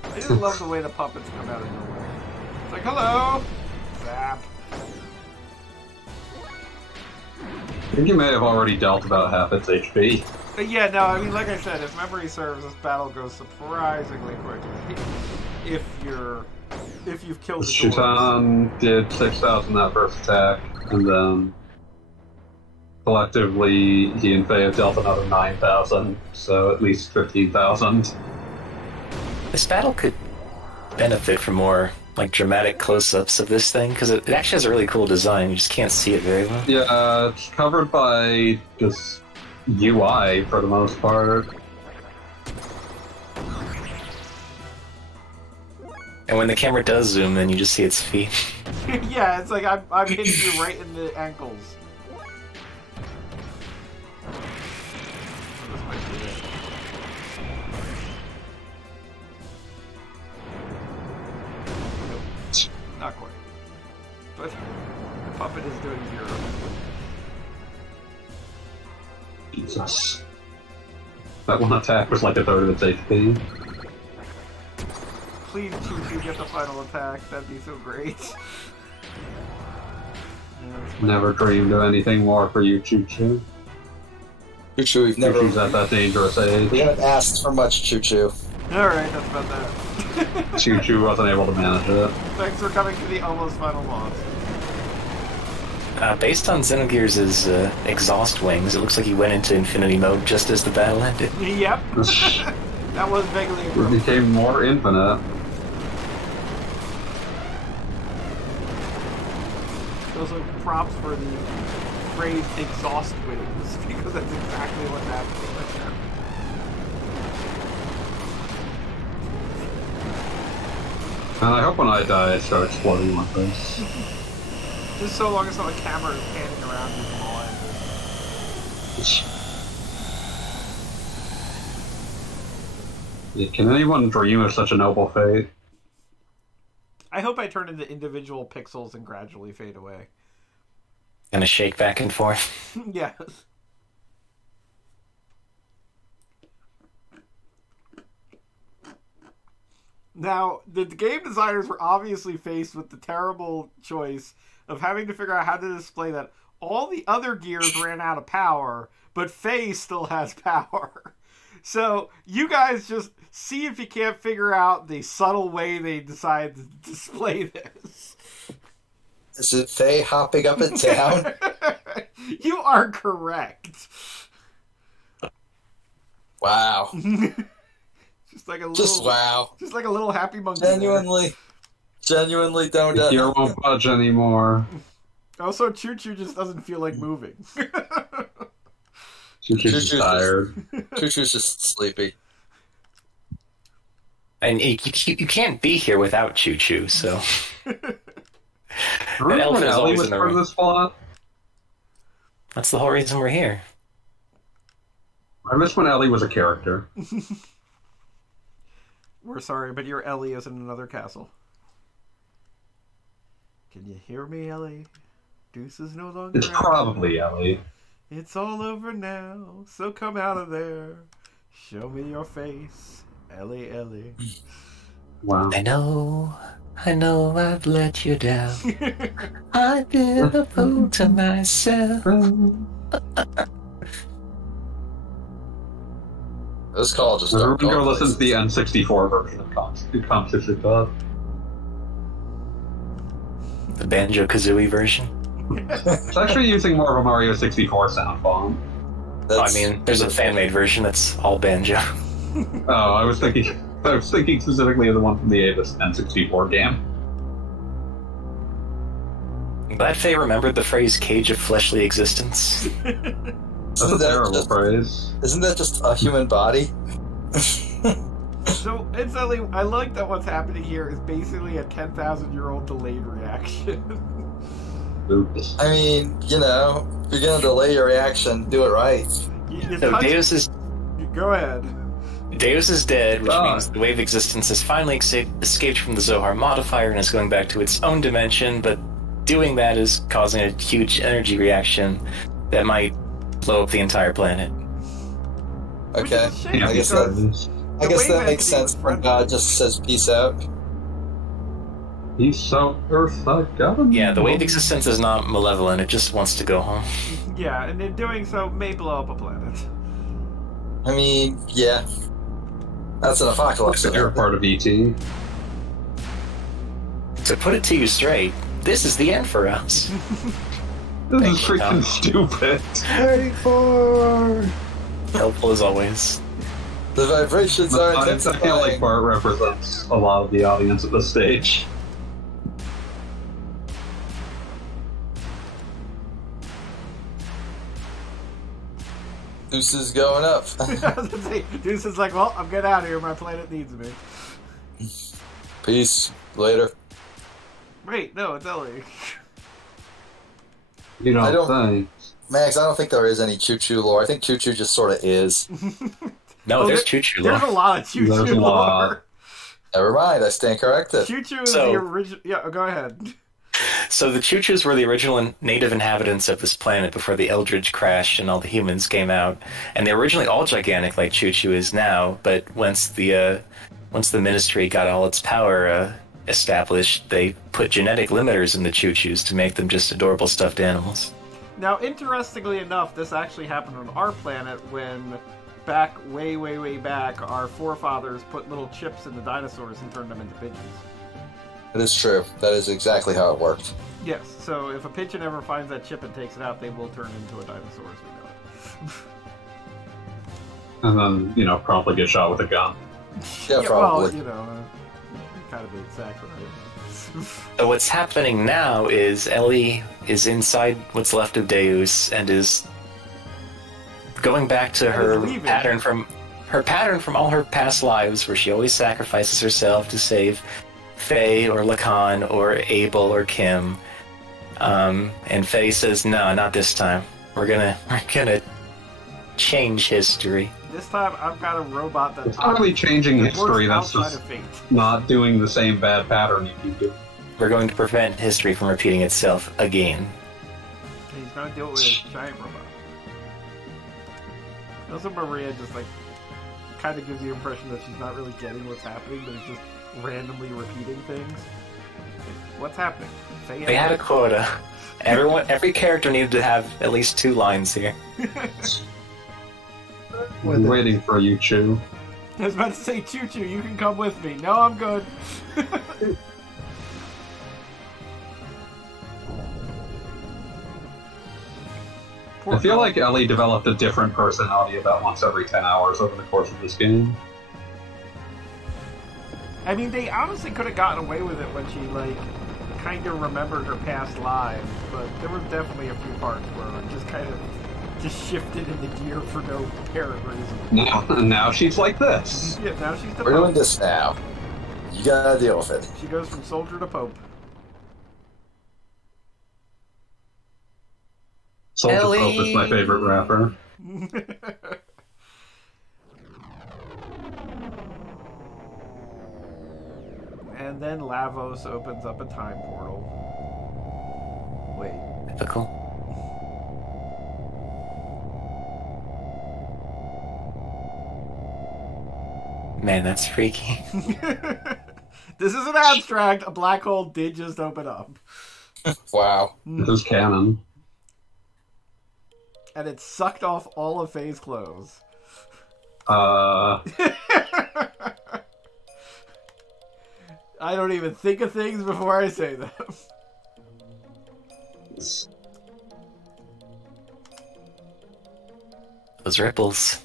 I just love the way the puppets come out of nowhere. It's like, hello! Zap. I think you may have already dealt about half its HP. But yeah, no, I mean, like I said, if memory serves, this battle goes surprisingly quickly. If you're if you've killed the Shutan did 6,000 that first attack, and then collectively he and Faye have dealt another 9,000, so at least 15,000. This battle could benefit from more like dramatic close-ups of this thing, because it actually has a really cool design. You just can't see it very well. Yeah, it's covered by just UI for the most part. And when the camera does zoom in, you just see its feet. Yeah, it's like I'm hitting you right in the ankles. This might be it. Nope. Not quite. But the puppet is doing 0. Jesus. That one attack was like a third of its HP. Please, Choo-Choo, get the final attack. That'd be so great. Never dreamed of anything more for you, Choo-Choo. Choo-Choo, we've never... Choo-Choo's at that dangerous age. We haven't asked for much, Choo-Choo. Alright, that's about that. Choo-Choo wasn't able to manage it. Thanks for coming to the almost final boss. Based on Xenogears' exhaust wings, it looks like he went into infinity mode just as the battle ended. Yep. That was vaguely It appropriate. became more infinite. Those are props for the phrase exhaust wings, because that's exactly what happened. And I hope when I die, I start exploding like this. Just so long as not a camera is panning around you from all angles. Yeah, can anyone dream of such a noble fate? I hope I turn into individual pixels and gradually fade away. Gonna shake back and forth. Yes. Now, the game designers were obviously faced with the terrible choice of having to figure out how to display that all the other gears ran out of power, but Faye still has power. So, you guys just see if you can't figure out the subtle way they decide to display this. Is it Faye hopping up and down? You are correct. Wow. Just like a little, Just wow. Just like a little happy monkey. Genuinely don't The gear won't budge anymore. Also, Choo-Choo just doesn't feel like moving. Choo-Choo's tired. Choo-Choo's just sleepy. And you can't be here without Choo-Choo, so... Remember when Ellie was part of this plot? That's the whole reason we're here. I miss when Ellie was a character. We're sorry, but your Ellie is in another castle. Can you hear me, Ellie? Deuce is no longer It's out. probably Ellie. It's all over now, so come out of there. Show me your face, Ellie, Ellie. Wow. I know I've let you down. I've been a fool to myself. This call just Everyone started go going listen to the places. N64 version of Competition God. The Banjo-Kazooie version. It's actually using more of a Mario 64 sound font. I mean, there's a fan-made version that's all banjo. Oh, I was thinking specifically of the one from the Avis N64 game. I'm glad Faye remembered the phrase "cage of fleshly existence." That's a terrible phrase. Isn't that just a human body? So, instantly, I like that what's happening here is basically a 10,000-year-old delayed reaction. Oops. I mean, if you're gonna delay your reaction, do it right. So Deus is dead, which means the wave existence has finally escaped from the Zohar modifier and is going back to its own dimension, but doing that is causing a huge energy reaction that might blow up the entire planet. Okay, Yeah, I guess that makes sense when God just says peace out. He's so Earth government. Yeah, the wave existence is not malevolent, it just wants to go home. Yeah, and in doing so, may blow up a planet. I mean, yeah. That's an apocalypse. You're part of ET. To put it to you straight, this is the end for us. This Thank is you, freaking Tom. stupid. 84! Helpful as always. The vibrations are I feel like intensifying. Bart represents a lot of the audience at this stage. Deuce is going up. Deuce is like, well, I'm getting out of here. My planet needs me. Peace. Later. Wait, no, it's Ellie. You I don't don't- think. Max, I don't think there is any choo-choo lore. I think choo-choo just sort of is. No, Oh, there's there- choo-choo There's a lore. lot of choo-choo There's a lot. lore. Never mind, I stand corrected. Choo-choo is So- the original... Yeah, go ahead. So the choo-choos were the original native inhabitants of this planet before the Eldritch crash and all the humans came out. And they were originally all gigantic like choo-choo is now, but once the Ministry got all its power established, they put genetic limiters in the choo-choos to make them just adorable stuffed animals. Now, interestingly enough, this actually happened on our planet when, back, way, way, way back, our forefathers put little chips in the dinosaurs and turned them into pigeons. It is true. That is exactly how it worked. Yes, so if a pigeon ever finds that chip and takes it out, they will turn into a dinosaur as we know it. And then, probably get shot with a gun. Yeah, probably. Well, kind of being sacrificed. So what's happening now is Ellie is inside what's left of Deus and is going back to her leaving. pattern from all her past lives, where she always sacrifices herself to save Faye or Lacan or Abel or Kim. And Faye says, "No, not this time. We're gonna change history." This time, I've got a robot that... It's probably changing that history. works That's outside just of fate. not doing the same bad pattern you keep doing. We're going to prevent history from repeating itself again. And he's gonna deal with a giant robot. Also, Maria just, kind of gives the impression that she's not really getting what's happening, but it's just randomly repeating things. What's happening? Say They had a quota. Every character needed to have at least 2 lines here. I'm waiting for you, Chew. I was about to say, Choo-Choo, you can come with me. No, I'm good. Poor I feel girl. like Ellie developed a different personality about once every 10 hours over the course of this game. I mean, they honestly could have gotten away with it when she, kind of remembered her past lives, but there was definitely a few parts where it just kind of shifted into gear for no apparent reason. Now she's like this. Yeah, now she's the We're doing Pope. this now. You gotta deal with it. She goes from soldier to Pope. Soldier Ellie! Pope is my favorite rapper. And then Lavos opens up a time portal. Wait. Typical. Man, that's freaky. This is an abstract. A black hole did just open up. Wow. This is canon. And it sucked off all of Faye's clothes. Uh, I don't even think of things before I say them. Those ripples.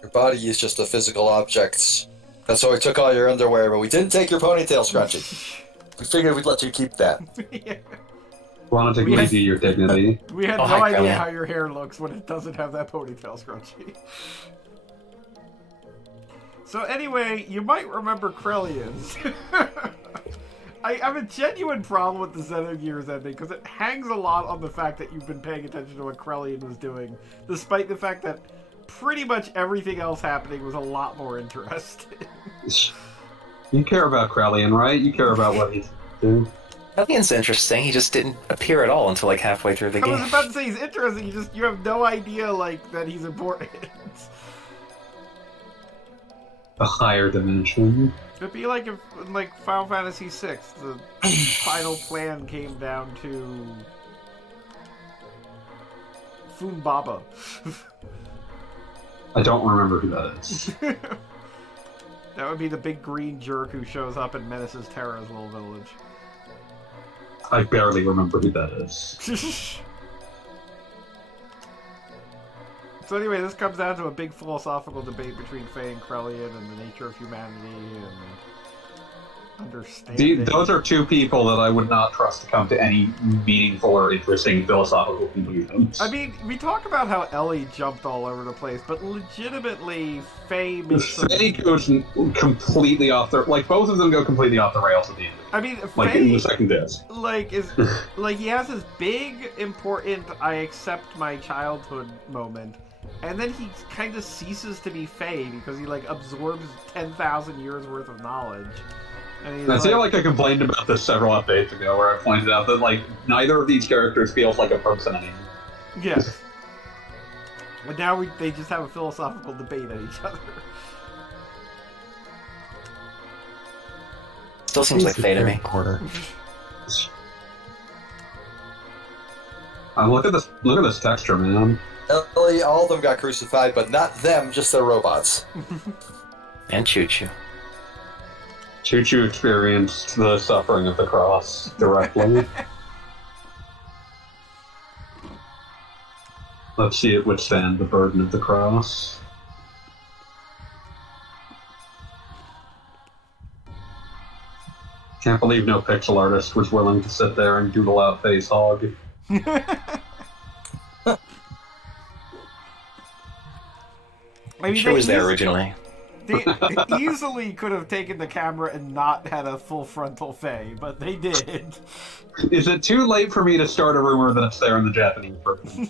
Your body is just a physical object. That's why we took all your underwear, but we didn't take your ponytail scrunchie. We figured we'd let you keep that. Yeah. wanted to We had- give you your dignity. We had Oh, no hi, idea Caroline. how your hair looks when it doesn't have that ponytail scrunchie. So anyway, you might remember Krellians. I have a genuine problem with the Xenogears ending because it hangs a lot on the fact that you've been paying attention to what Krellian was doing, despite the fact that pretty much everything else happening was a lot more interesting. You care about Krellian, right? You care about what he's doing. Hellian's interesting. He just didn't appear at all until like halfway through the I was game. about to say he's interesting, you have no idea that he's important. A higher dimension. It'd be like if, in Final Fantasy VI, the final plan came down to Funbaba. I don't remember who that is. That would be the big green jerk who shows up and menaces Terra's little village. I barely remember who that is. So anyway, this comes down to a big philosophical debate between Faye and Krellian and the nature of humanity and understanding. Those are two people that I would not trust to come to any meaningful or interesting philosophical conclusions. I mean, we talk about how Ellie jumped all over the place, but legitimately, Faye makes some... Faye goes completely off the... Like, both of them go completely off the rails at the end. I mean, like, Faye, in the second disc. Like, is... like, he has this big, important, I accept my childhood moment, and then he kind of ceases to be Faye because he, like, absorbs 10,000 years worth of knowledge. I feel like I complained about this several updates ago, where I pointed out that, like, neither of these characters feels like a person anymore. Yes. But now they just have a philosophical debate at each other. Still seems like Faye to me. Look at this texture, man. Ellie, all of them got crucified, but not them, just their robots. And Choo-Choo. Choo-Choo experienced the suffering of the cross directly. Let's see it withstand the burden of the cross. Can't believe no pixel artist was willing to sit there and doodle out Face Hog. I'm sure it was there originally. They easily could have taken the camera and not had a full frontal Faye, but they did. Is it too late for me to start a rumor that it's there in the Japanese version?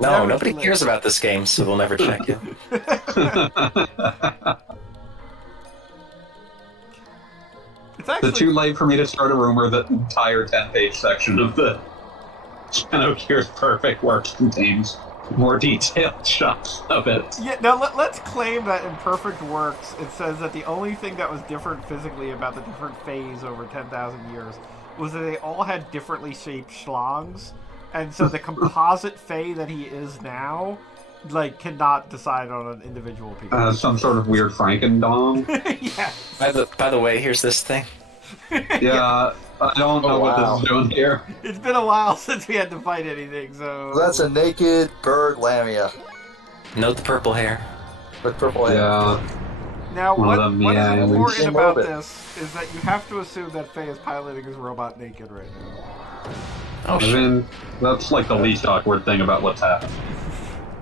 No, nobody cares about this game, so we'll never check it. It's actually... Is it too late for me to start a rumor that the entire 10-page section of the Xenogears Perfect Works contains more detailed shots of it? Yeah, now let's claim that in Perfect Works, it says that the only thing that was different physically about the different Fays over 10,000 years was that they all had differently shaped schlongs, and so the composite Fey that he is now, like, cannot decide on an individual piece. Some sort of weird Frankendong. Yeah. By the way, here's this thing. Yeah, I don't know what this is doing here. It's been a while since we had to fight anything, so... That's a naked bird lamia. Note the purple hair. With purple hair. Yeah. Now, what is important about Morbid. this is that you have to assume that Faye is piloting his robot naked right now. Oh, I mean, that's like the least awkward thing about what's happening.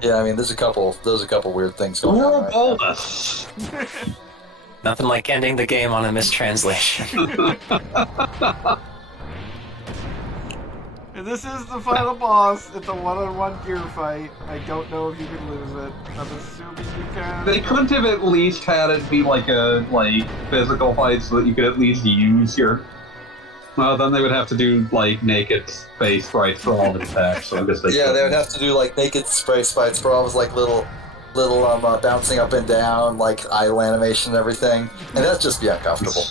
Yeah, I mean, there's a couple weird things going on. Right Boldness. Nothing like ending the game on a mistranslation. And this is the final boss. It's a one-on-one gear fight. I don't know if you can lose it. I'm assuming you can. They couldn't have at least had it be like a physical fight so that you could at least use your... Well, then they would have to do naked face fights for all the attacks. So I guess they would have to do naked space fights for all his little bouncing up and down, idle animation and everything, and that'd just be uncomfortable.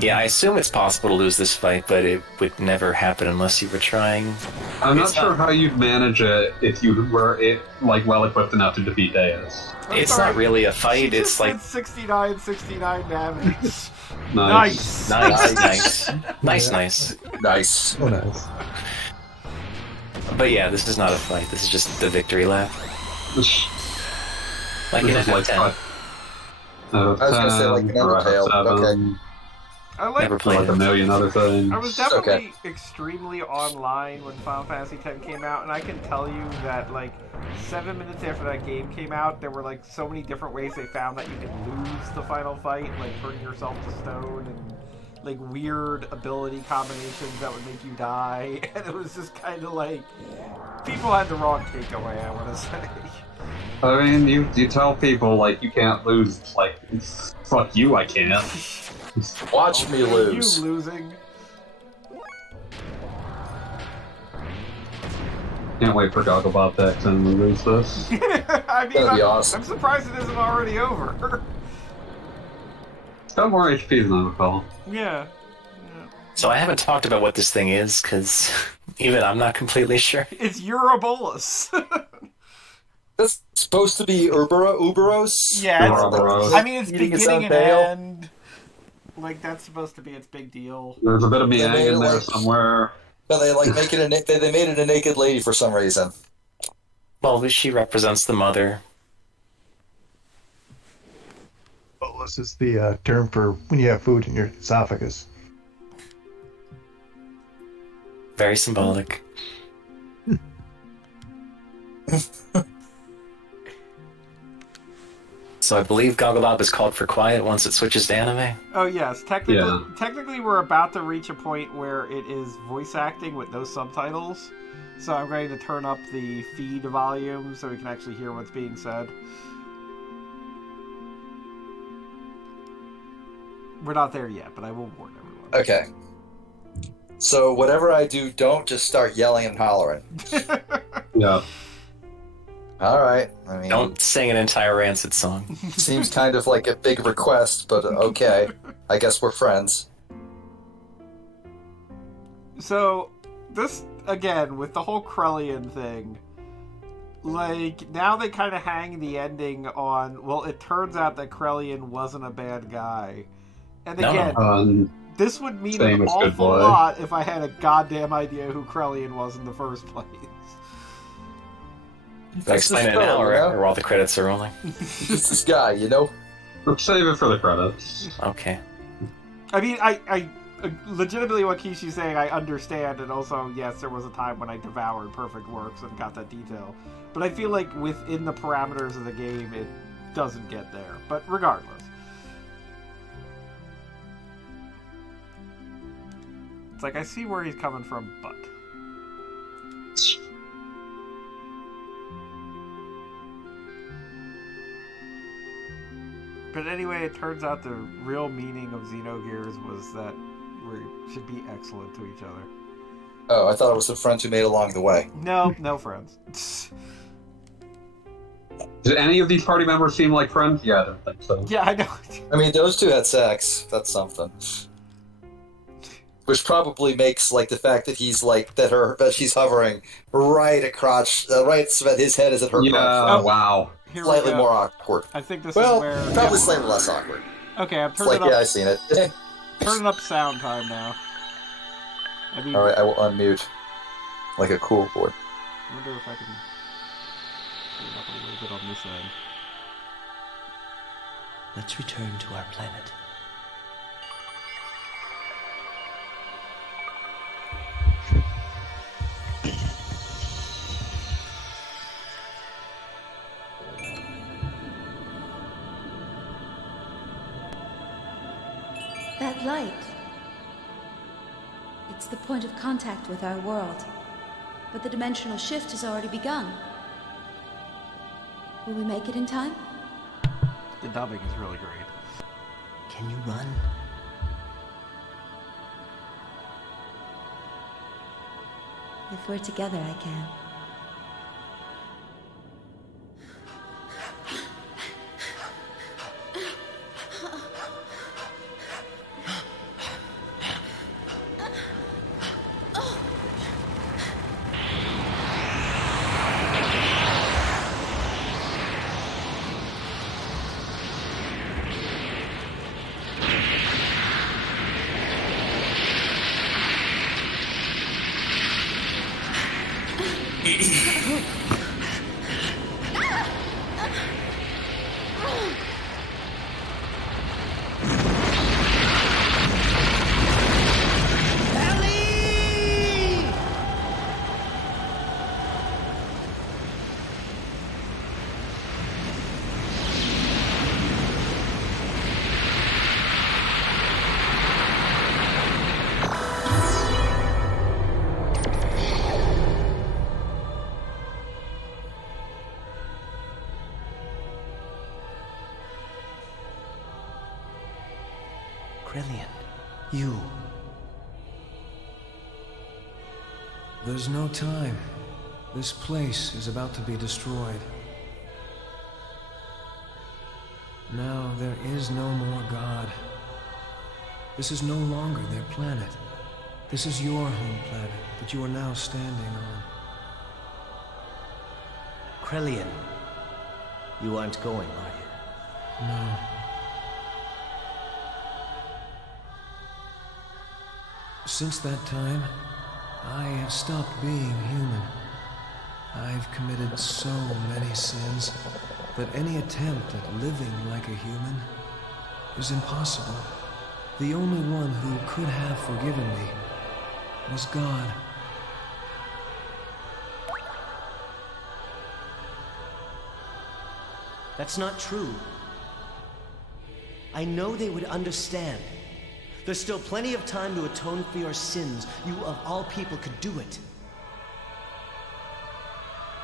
Yeah, I assume it's possible to lose this fight, but it would never happen unless you were trying. I'm not sure how you'd manage it if you were well equipped enough to defeat Deus. It's not really a fight. It's like 69 damage. Nice. Nice. Nice. Oh, nice. But yeah, this is not a fight. This is just the victory lap. Like in This is FF10. I was gonna say an Undertale. Okay. Never played a million other things. I was definitely extremely online when Final Fantasy X came out, and I can tell you that 7 minutes after that game came out, there were so many different ways they found that you could lose the final fight, turning yourself to stone and weird ability combinations that would make you die, and it was just kind of people had the wrong takeaway, I want to say. I mean, you tell people you can't lose. Fuck you, I can't. Watch me lose. You losing. Can't wait for Gogglebot X and we lose this. I mean, That'd be awesome. I'm surprised it isn't already over. It's got more HP than I recall. Yeah. So I haven't talked about what this thing is, because even I'm not completely sure. It's Eurobolus. That's supposed to be Uberos? Yeah, Ouroboros. I mean, it's Eating its beginning own and tail? end. Like, that's supposed to be its big deal. There's a bit of They Miang made in it there like- somewhere. No, they make it they made it a naked lady for some reason. Well, she represents the mother. Well, this is the term for when you have food in your esophagus. Very symbolic. So I believe Gogglebop is called for quiet once it switches to anime. Oh yes, technically we're about to reach a point where it is voice acting with no subtitles. So I'm going to turn up the feed volume so we can actually hear what's being said. We're not there yet, but I will warn everyone. Okay. So whatever I do, don't just start yelling and hollering. Yeah. All right. I mean, Don't sing an entire Rancid song. seems kind of like a big request, but okay. I guess we're friends. So, this, again, with the whole Krellian thing, like, now they kind of hang the ending on, well, it turns out that Krellian wasn't a bad guy. And No. again, this would mean an famous good awful boy. lot if I had a goddamn idea who Krellian was in the first place. I'll explain it now, you know? or while the credits are rolling. It's this guy, you know? Let's save it for the credits. Okay. I mean, I legitimately what Kishi's saying, I understand, and also, yes, there was a time when I devoured perfect works and got that detail. But I feel like within the parameters of the game, it doesn't get there. But regardless. It's like, I see where he's coming from, but... But anyway, it turns out the real meaning of Xenogears was that we should be excellent to each other. Oh, I thought it was the friends we made along the way. No, no friends. Did any of these party members seem like friends? Yeah, I don't think so. Yeah, I know. I mean, those two had sex. That's something. Which probably makes like the fact that he's like that she's hovering right at crotch, right so that his head is at her Yeah, crotch. wow. Here we Slightly go. more awkward. I think this Well, is where... probably slightly less awkward. Okay, I'm It's turning like, up, yeah, I've seen it. turning up sound time now. I mean, All right, I will unmute like a cool boy. I wonder if I can turn it up a little bit on this end. Let's return to our planet. That light. It's the point of contact with our world. But the dimensional shift has already begun. Will we make it in time? The dubbing is really great. Can you run? If we're together, I can. Krellian, you. There's no time. This place is about to be destroyed. Now there is no more God. This is no longer their planet. This is your home planet that you are now standing on. Krellian, You aren't going, are you? No. Since that time, I have stopped being human. I've committed so many sins that any attempt at living like a human is impossible. The only one who could have forgiven me was God. That's not true. I know they would understand. There's still plenty of time to atone for your sins. You, of all people, could do it.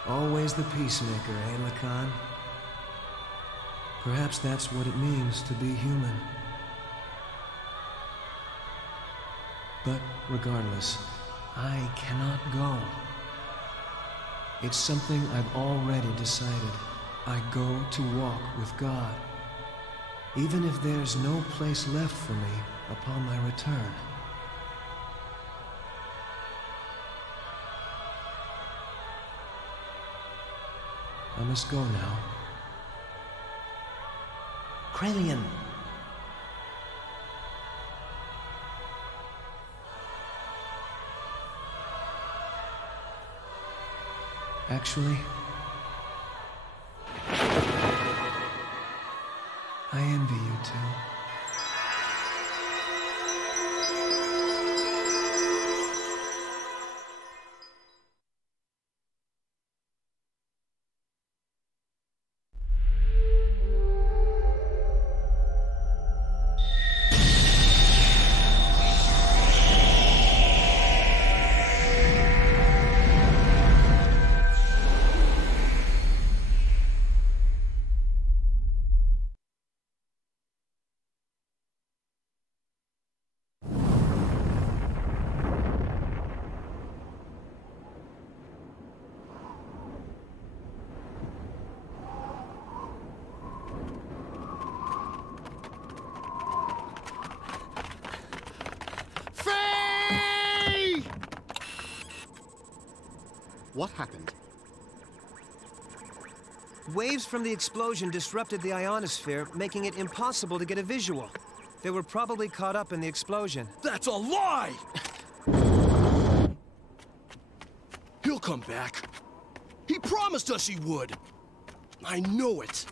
Always the peacemaker, eh, Lacan? Perhaps that's what it means to be human. But regardless, I cannot go. It's something I've already decided. I go to walk with God, even if there's no place left for me upon my return. I must go now. Krelian! Actually, I envy you too. What happened? Waves from the explosion disrupted the ionosphere, making it impossible to get a visual. They were probably caught up in the explosion. That's a lie! He'll come back. He promised us he would. I know it.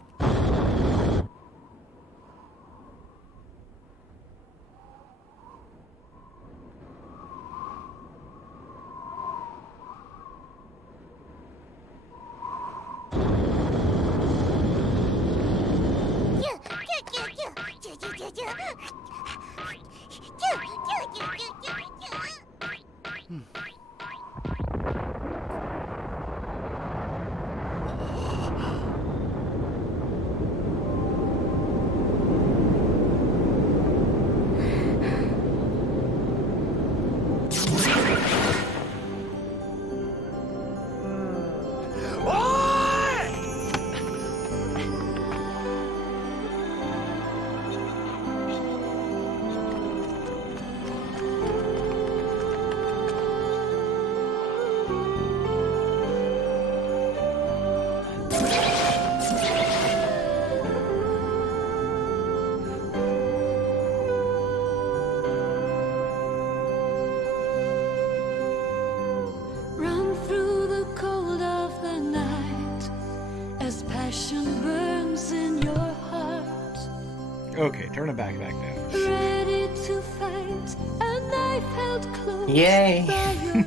Okay, turn it back down. Ready to fight, a knife held close. Yay!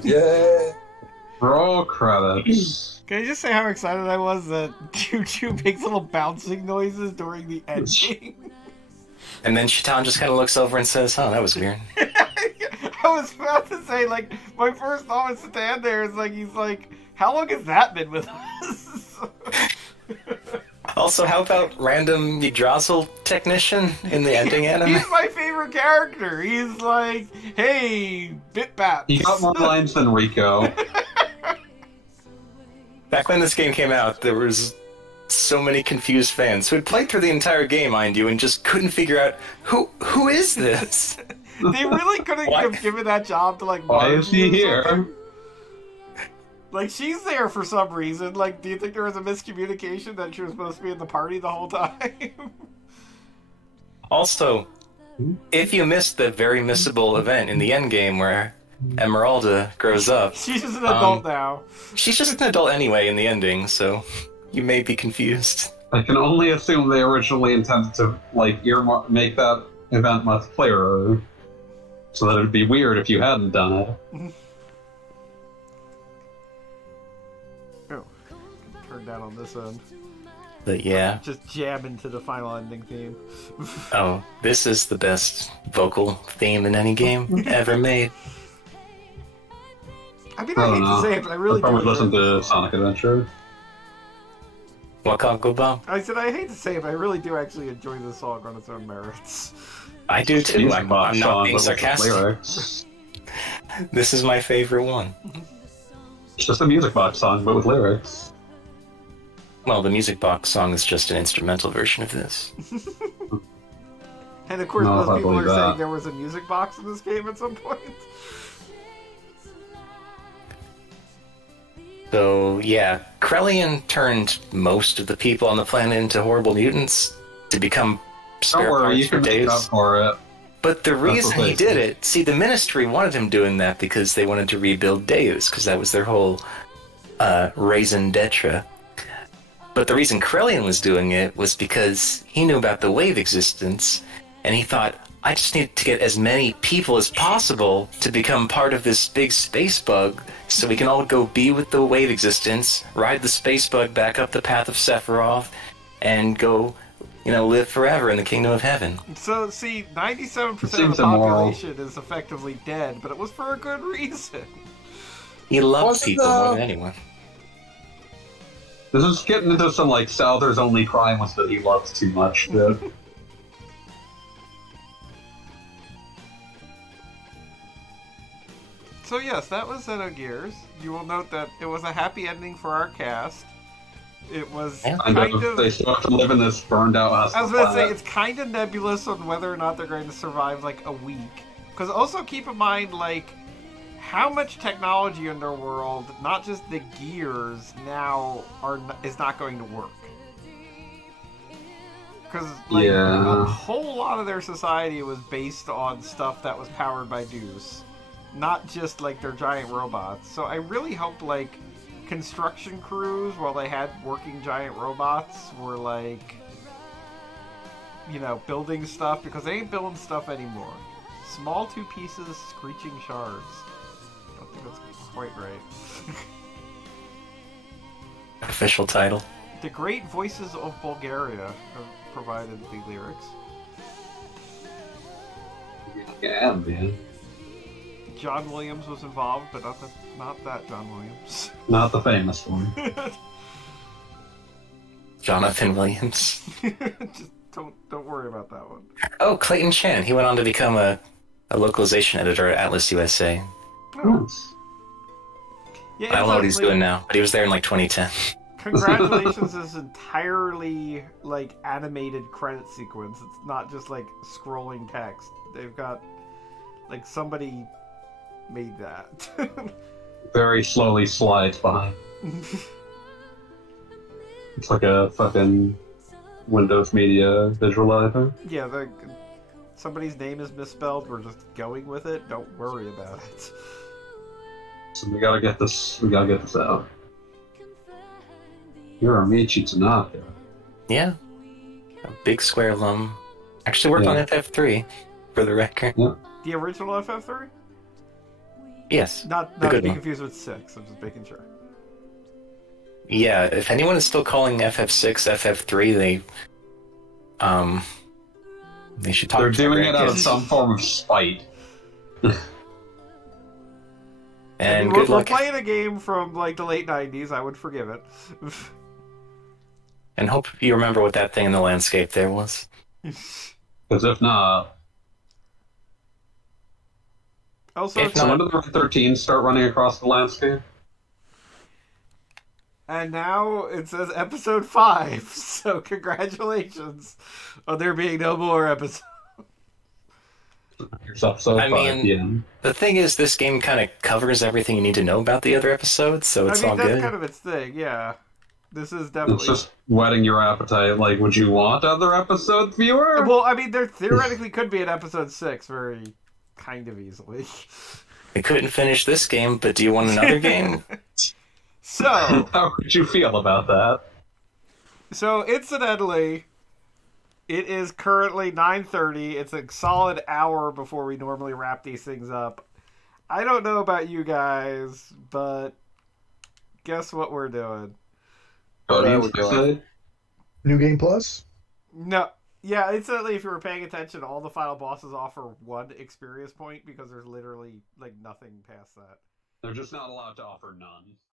Yeah. Roll credits. Can I just say how excited I was that Choo-Choo makes little bouncing noises during the ending? And then Shaitan just kind of looks over and says, "Oh, that was weird." I was about to say, like, my first thought was to stand there. It's like, he's like, how long has that been with us? Also, how about random Yggdrasil technician in the ending anime? He's my favorite character. He's like, hey, Bitbat. He got more lines than Rico. Back when this game came out, there was so many confused fans who had played through the entire game, mind you, and just couldn't figure out who is this? They really couldn't have given that job to, like, why is he here? Like, she's there for some reason. Like, do you think there was a miscommunication that she was supposed to be in the party the whole time? Also, if you missed the very missable event in the endgame where Emeralda grows up... She's just an adult now. She's just an adult anyway in the ending, so you may be confused. I can only assume they originally intended to, like, make that event much clearer, so that it'd be weird if you hadn't done it. Oh, turn down on this end. But yeah. Just jam into the final ending theme. Oh, this is the best vocal theme in any game ever made. I mean, I hate to say it, but I really do. I've probably listened to Sonic Adventure. What, Congo Bomb? I said I hate to say it, but I really do actually enjoy this song on its own merits. I do too. I'm not being sarcastic. This is my favorite one. It's just a music box song, but with lyrics. Well, the music box song is just an instrumental version of this. And of course, most people are saying there was a music box in this game at some point. So, yeah, Krellian turned most of the people on the planet into horrible mutants to become spare parts for days. Make up for it. But the reason he did it, see, the Ministry wanted him doing that because they wanted to rebuild Deus, because that was their whole raison d'etre. But the reason Krellian was doing it was because he knew about the wave existence, and he thought, I just need to get as many people as possible to become part of this big space bug, so we can all go be with the wave existence, ride the space bug back up the path of Sephiroth, and go, live forever in the kingdom of heaven. So, see, 97% of the population is effectively dead, but it was for a good reason. He loved people more than anyone. This is getting into some, like, Souther's only crime was that he loved too much. So yes, that was Xenogears. You will note that it was a happy ending for our cast. It was kind of... They still have to live in this burned out house. I was going to say, it's kind of nebulous on whether or not they're going to survive, like, a week. Because also keep in mind, like, how much technology in their world, not just the gears, now is not going to work. Because, like, a whole lot of their society was based on stuff that was powered by Deuce. Not just, like, their giant robots. So I really hope, like, construction crews, while they had working giant robots, were, like, building stuff, because they ain't building stuff anymore. Small two pieces, screeching shards. I don't think that's quite right. Official title. The Great Voices of Bulgaria have provided the lyrics. Yeah, man. John Williams was involved, but not that John Williams. Not the famous one. Jonathan Williams. Just don't worry about that one. Oh, Clayton Chan. He went on to become a localization editor at Atlas USA. Oh. Yeah, I don't know what he's doing now, but he was there in like 2010. Congratulations is entirely like animated credit sequence. It's not just like scrolling text. They've got like somebody made that. Very slowly slides by. It's like a fucking Windows Media visualizer. Yeah, somebody's name is misspelled. We're just going with it. Don't worry about it. So we gotta get this. We gotta get this out. You're Amici Tanaka. Yeah, a big Square alum. Actually worked on FF3, for the record. Yeah. The original FF3? Yes. Not to be confused with 6. I'm just making sure. Yeah, if anyone is still calling FF6 FF3, they should talk. They're to doing it out of some form of spite. And good good luck. luck. We're playing a game from like the late 90s. I would forgive it. And hope you remember what that thing in the landscape there was. Because if not... Also, so when did the 13 start running across the landscape? And now it says episode 5, so congratulations on there being no more episodes. Yourself so I 5 mean, p.m. the thing is, this game kind of covers everything you need to know about the other episodes, so it's all that's good. kind of its thing, yeah. This is definitely... It's just whetting your appetite. Like, would you want other episodes, viewer? Well, I mean, there theoretically could be an episode 6 very kind of easily. We couldn't finish this game, but do you want another game? So... How would you feel about that? So, incidentally, it is currently 9:30. It's a solid hour before we normally wrap these things up. I don't know about you guys, but guess what we're doing? New Game Plus? No. Yeah, incidentally, if you were paying attention, all the final bosses offer 1 experience point because there's literally, like, nothing past that. They're just not allowed to offer none.